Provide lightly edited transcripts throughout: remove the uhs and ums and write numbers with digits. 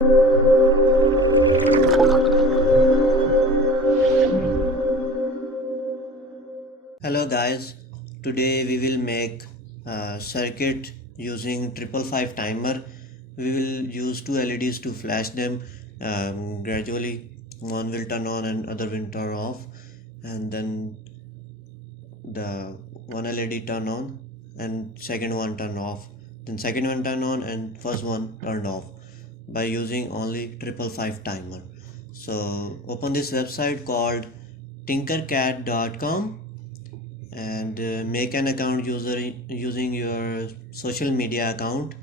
Hello guys, today we will make a circuit using 555 timer. We will use two LEDs to flash them gradually. One will turn on and other will turn off, and then the one LED turn on and second one turn off. Then second one turn on and first one turned off by using only 555 timer. So open this website called tinkercad.com and make an account using your social media account,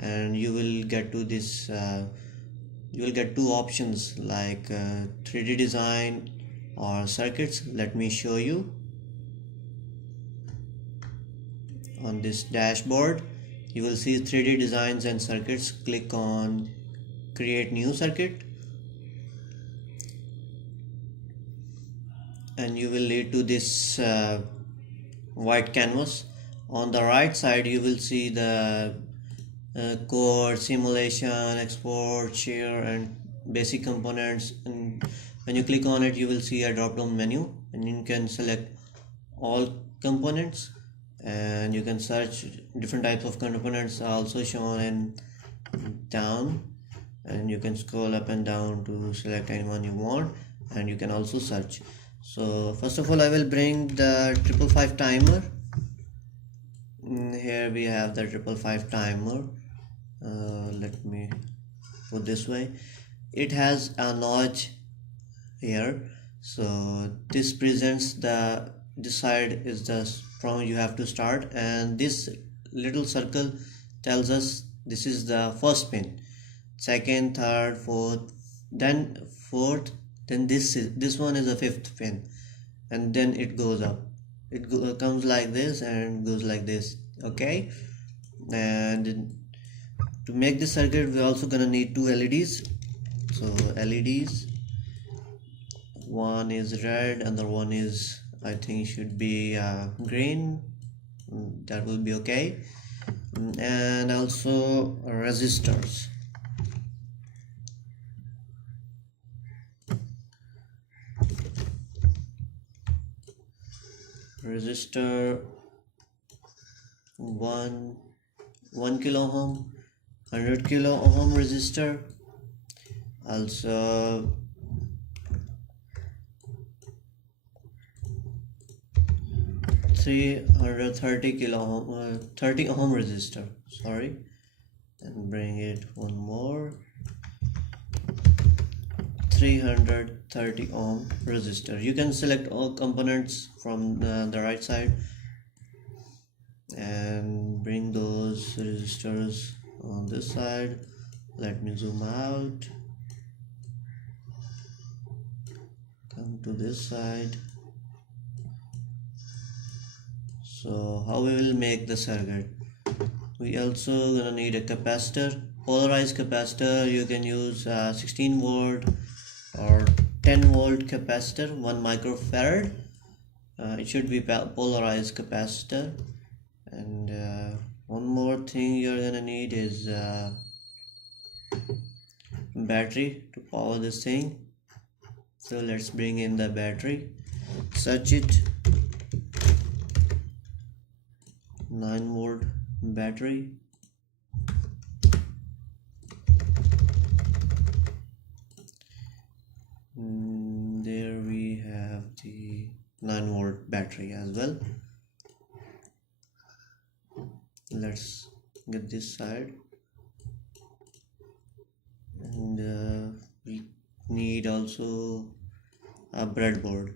and you will get to this you will get two options like 3D design or circuits. Let me show you. On this dashboard you will see 3D designs and circuits. Click on create new circuit and you will lead to this white canvas. On the right side you will see the code, simulation, export, share and basic components, and when you click on it you will see a drop down menu and you can select all components and you can search. Different types of components are also shown in down, and you can scroll up and down to select anyone you want, and you can also search. So first of all I will bring the 555 timer. Here we have the 555 timer. Let me put this way. It has a notch here, so this presents the this side is the from you have to start, and this little circle tells us this is the first pin, second, third, fourth, then fourth, then this one is a fifth pin, and then it goes up. It comes like this and goes like this. Okay, and to make this circuit we're also gonna need two LEDs. So LEDs, one is red, other one is I think should be green. That will be okay. And also resistors. Resistor 1 kilo ohm, 100 kilo ohm resistor, also 330 kilo ohm, 30 ohm resistor, sorry, and bring it one more, 330 ohm resistor. You can select all components from the right side and bring those resistors on this side. Let me zoom out, come to this side. So how we will make the circuit? We also gonna need a capacitor, polarized capacitor. You can use 16 volt or 10 volt capacitor, 1 microfarad. It should be polarized capacitor. And one more thing you're gonna need is battery to power this thing. So let's bring in the battery, search it, 9 volt battery. There we have the 9 volt battery as well. Let's get this side, and we need also a breadboard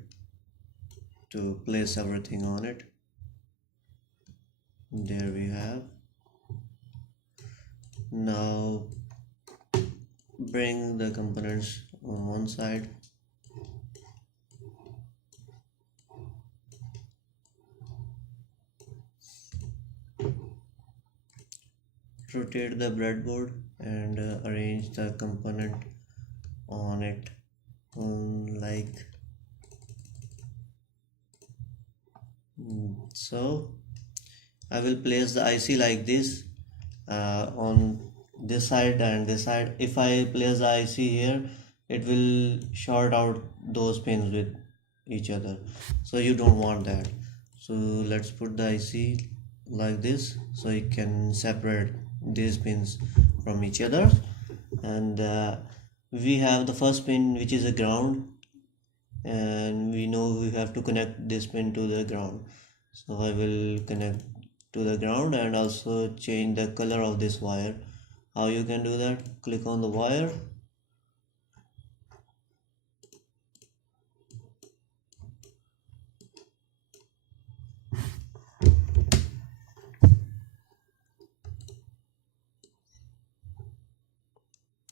to place everything on it. There we have. Now bring the components on one side, rotate the breadboard and arrange the component on it like so. I will place the IC like this on this side and this side. If I place the IC here, it will short out those pins with each other, so you don't want that. So let's put the IC like this so it can separate these pins from each other. And we have the first pin, which is a ground, and we know we have to connect this pin to the ground. So I will connect to the ground and also change the color of this wire. How you can do that? Click on the wire,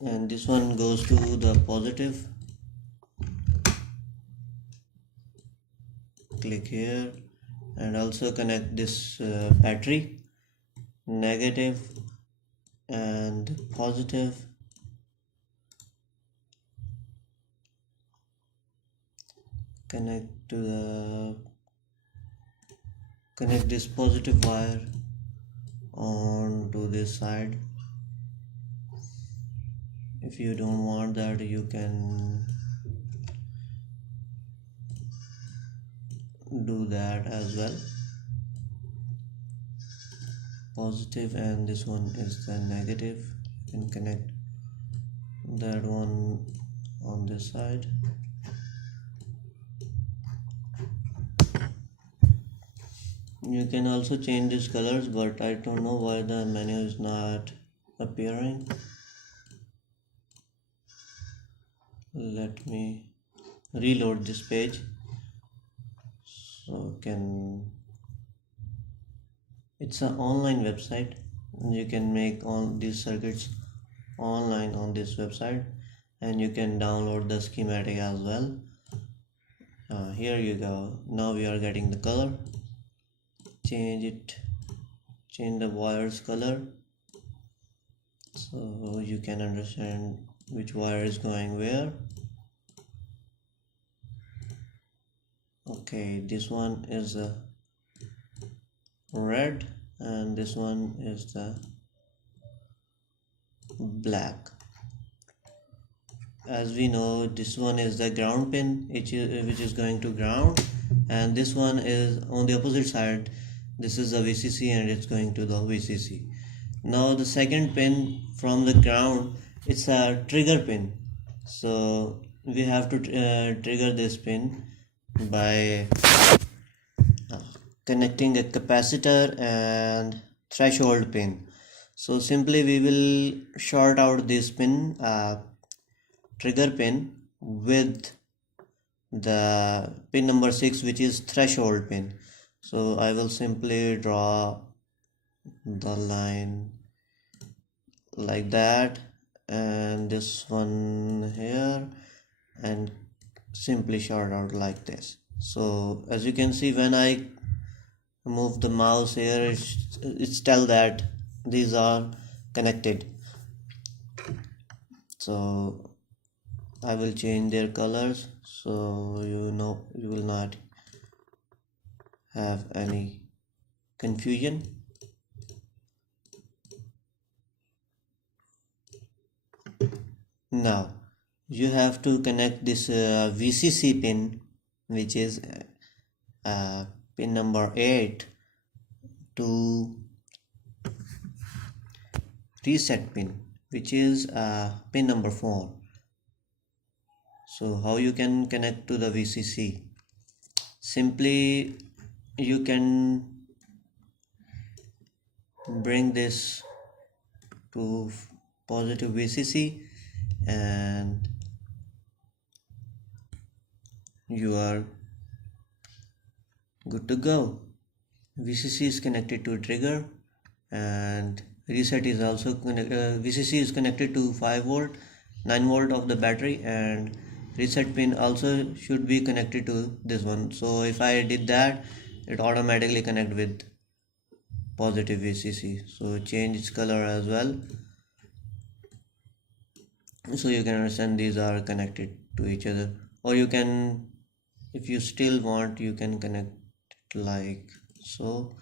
and this one goes to the positive. Click here and also connect this battery, negative and positive. Connect this positive wire on to this side. If you don't want that, you can do that as well. Positive, and this one is the negative. You can connect that one on this side. You can also change these colors, but I don't know why the menu is not appearing. Let me reload this page. So it's an online website. You can make all these circuits online on this website, and you can download the schematic as well. Here you go. Now we are getting the color. Change the wires color so you can understand which wire is going where. Okay, this one is red and this one is the black. As we know, this one is the ground pin, which is going to ground, and this one is on the opposite side. This is the VCC and it's going to the VCC. Now the second pin from the ground, it's a trigger pin. So we have to trigger this pin by connecting a capacitor and threshold pin. So simply we will short out this pin, trigger pin, with the pin number 6, which is threshold pin. So I will simply draw the line like that, and this one here, and simply short out like this. So as you can see, when I move the mouse here, it's tell that these are connected. So I will change their colors so you will not have any confusion. Now you have to connect this VCC pin, which is pin number 8, to reset pin, which is pin number 4. So how you can connect to the VCC? Simply you can bring this to positive VCC and you are good to go. VCC is connected to trigger and reset is also connected. VCC is connected to 5 volt, 9 volt of the battery, and reset pin also should be connected to this one. So if I did that, it automatically connect with positive VCC. So change its color as well, so you can understand these are connected to each other. Or you can, if you still want, you can connect it like so,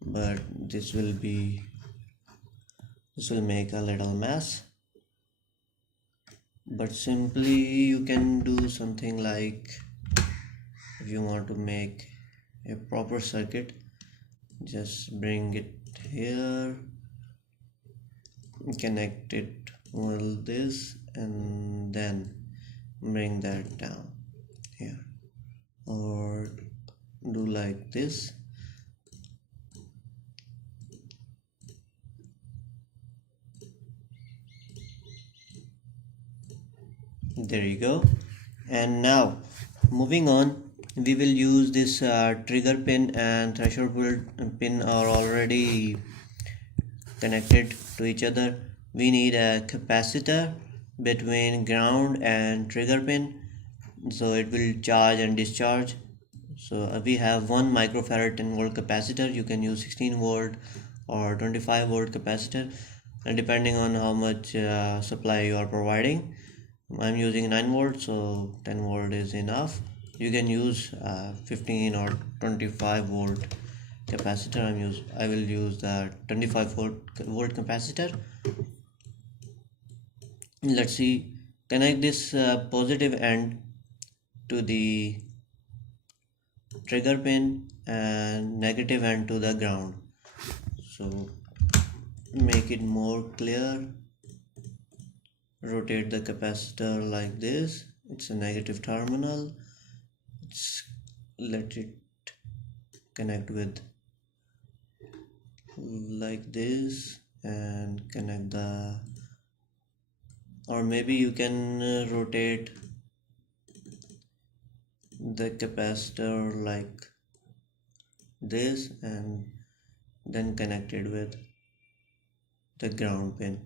but this will be This will make a little mess, but simply you can do something like, if you want to make a proper circuit, just bring it here, connect it with this, and then bring that down here, or do like this. There you go. And now moving on, we will use this trigger pin and threshold pin are already connected to each other. We need a capacitor between ground and trigger pin, so it will charge and discharge. So we have 1 microfarad 10 volt capacitor. You can use 16 volt or 25 volt capacitor, and depending on how much supply you are providing. I'm using 9 volts, so 10 volt is enough. You can use 15 or 25 volt capacitor. I will use the 25 volt capacitor. Let's see, connect this positive end to the trigger pin and negative end to the ground. So make it more clear, rotate the capacitor like this. It's a negative terminal. Let it connect with like this and connect the, or maybe you can rotate the capacitor like this and then connect it with the ground pin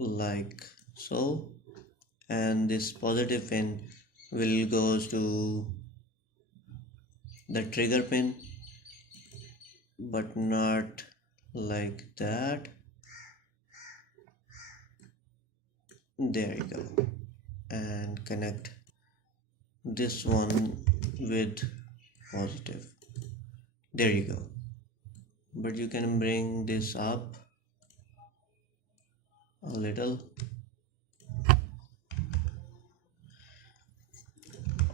like so, and this positive pin will goes to the trigger pin, but not like that. There you go. And connect this one with positive. There you go. But you can bring this up a little,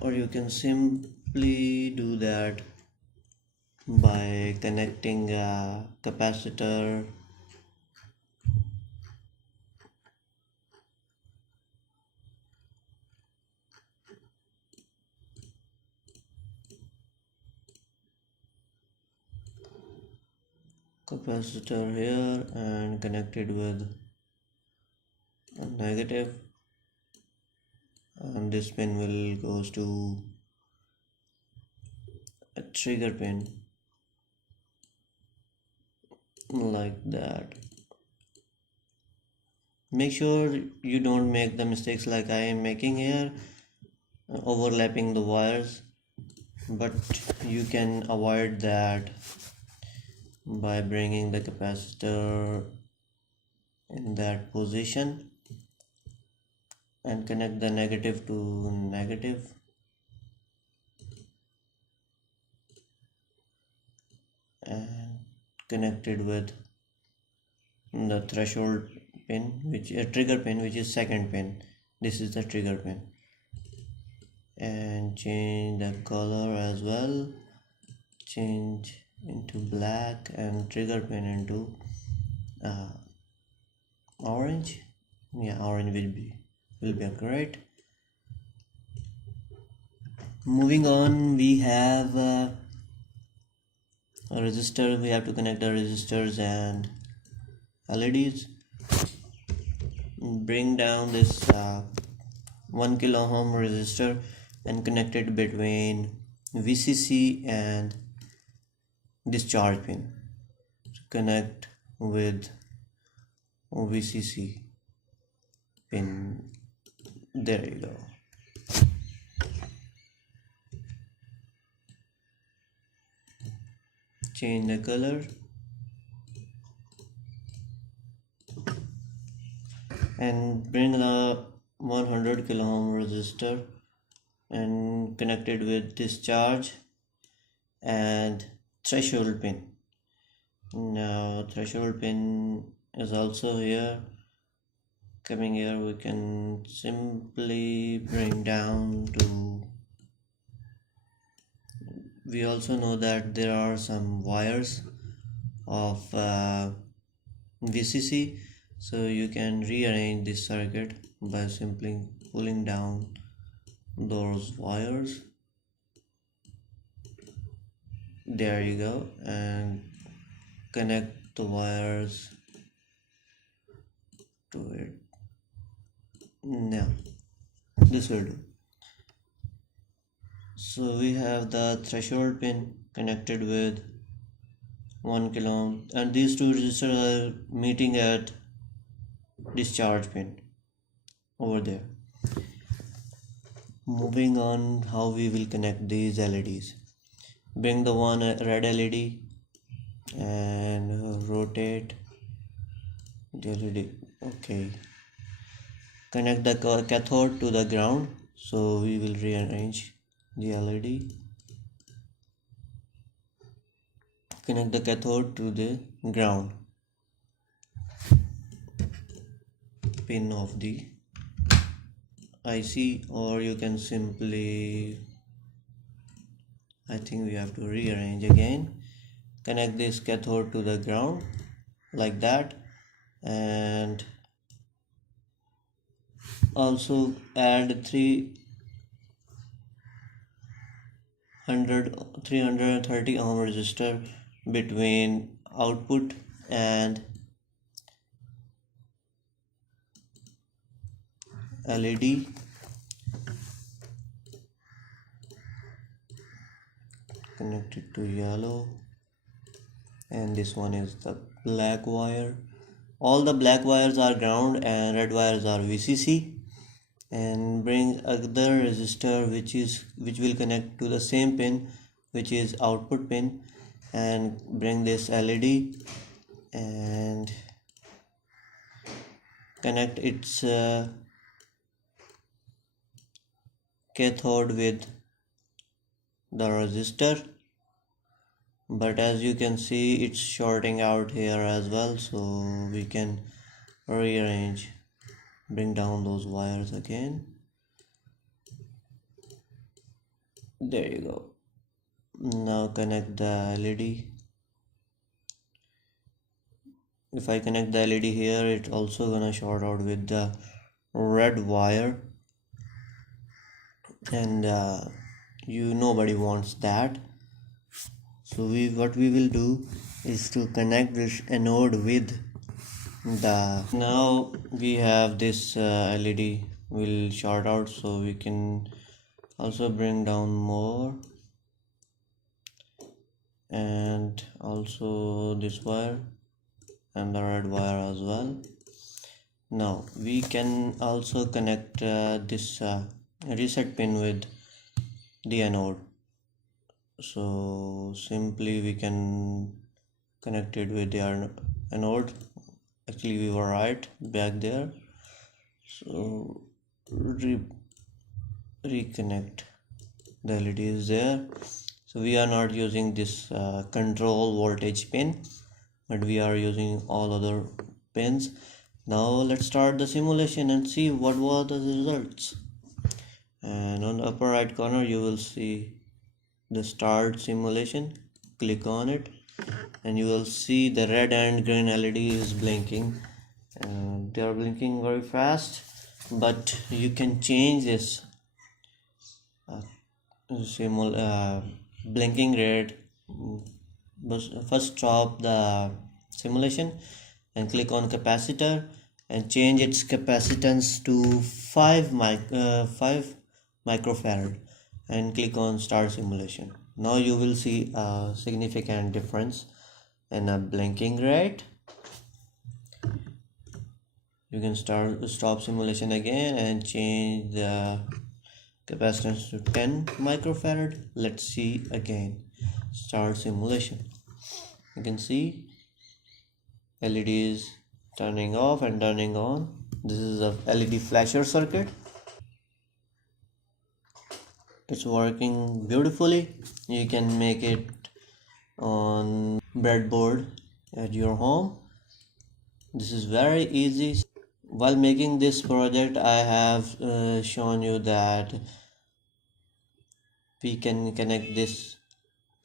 or you can simply do that by connecting a capacitor here and connect it with a negative, and this pin will goes to a trigger pin like that. Make sure you don't make the mistakes like I am making here, overlapping the wires, but you can avoid that by bringing the capacitor in that position and connect the negative to negative, and connect it with the threshold pin, which trigger pin, which is second pin. This is the trigger pin, and change the color as well, change into black, and trigger pin into orange. Yeah, orange will be great. Moving on, we have a resistor. We have to connect the resistors and LEDs. Bring down this 1 kilo ohm resistor and connect it between VCC and discharge pin. So connect with VCC pin. There you go. Change the color and bring the 100 kilo ohm resistor and connect it with discharge and threshold pin. Now threshold pin is also here. Coming here, we can simply bring down to, we also know that there are some wires of VCC, so you can rearrange this circuit by simply pulling down those wires. There you go, and connect the wires to it. Now this will do. So we have the threshold pin connected with 1 kilo ohm, and these two resistors are meeting at discharge pin over there. Moving on, how we will connect these LEDs. Bring the one red LED and rotate the LED. Okay. Connect the cathode to the ground. So we will rearrange the LED. Connect the cathode to the ground pin of the IC, or you can simply, I think we have to rearrange again. Connect this cathode to the ground like that, and also add 330 ohm resistor between output and LED. Connect it to yellow, and this one is the black wire. All the black wires are ground and red wires are VCC. And bring other resistor which will connect to the same pin, which is output pin, and bring this LED and connect its cathode with the resistor. But as you can see, it's shorting out here as well, so we can rearrange, bring down those wires again. There you go. Now connect the LED. If I connect the LED here, it's also gonna short out with the red wire, and nobody wants that. So what we will do is to connect this anode with the, now we have this LED will short out, so we can also bring down more, and also this wire and the red wire as well. Now we can also connect this reset pin with the anode. So simply we can connect it with the anode. Actually we were right back there, so reconnect. The LED is there. So we are not using this control voltage pin, but we are using all other pins. Now let's start the simulation and see what were the results. And on the upper right corner you will see the start simulation. Click on it and you will see the red and green LED is blinking, and they are blinking very fast. But you can change this blinking red. First stop the simulation and click on capacitor and change its capacitance to 5 microfarad and click on start simulation. Now you will see a significant difference in a blinking rate. You can stop simulation again and change the capacitance to 10 microfarad. Let's see again. Start simulation. You can see LED is turning off and turning on. This is a LED flasher circuit. It's working beautifully. You can make it on breadboard at your home. This is very easy. While making this project, I have shown you that we can connect this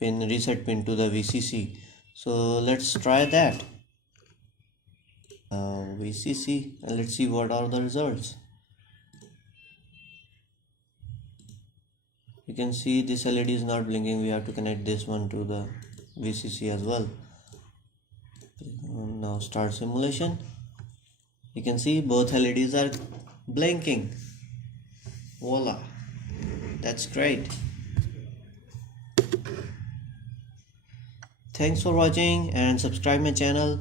reset pin to the VCC. So let's try that. VCC, and let's see what are the results. You can see this LED is not blinking. We have to connect this one to the VCC as well. Now start simulation. You can see both LEDs are blinking. Voila, that's great. Thanks for watching and subscribe my channel.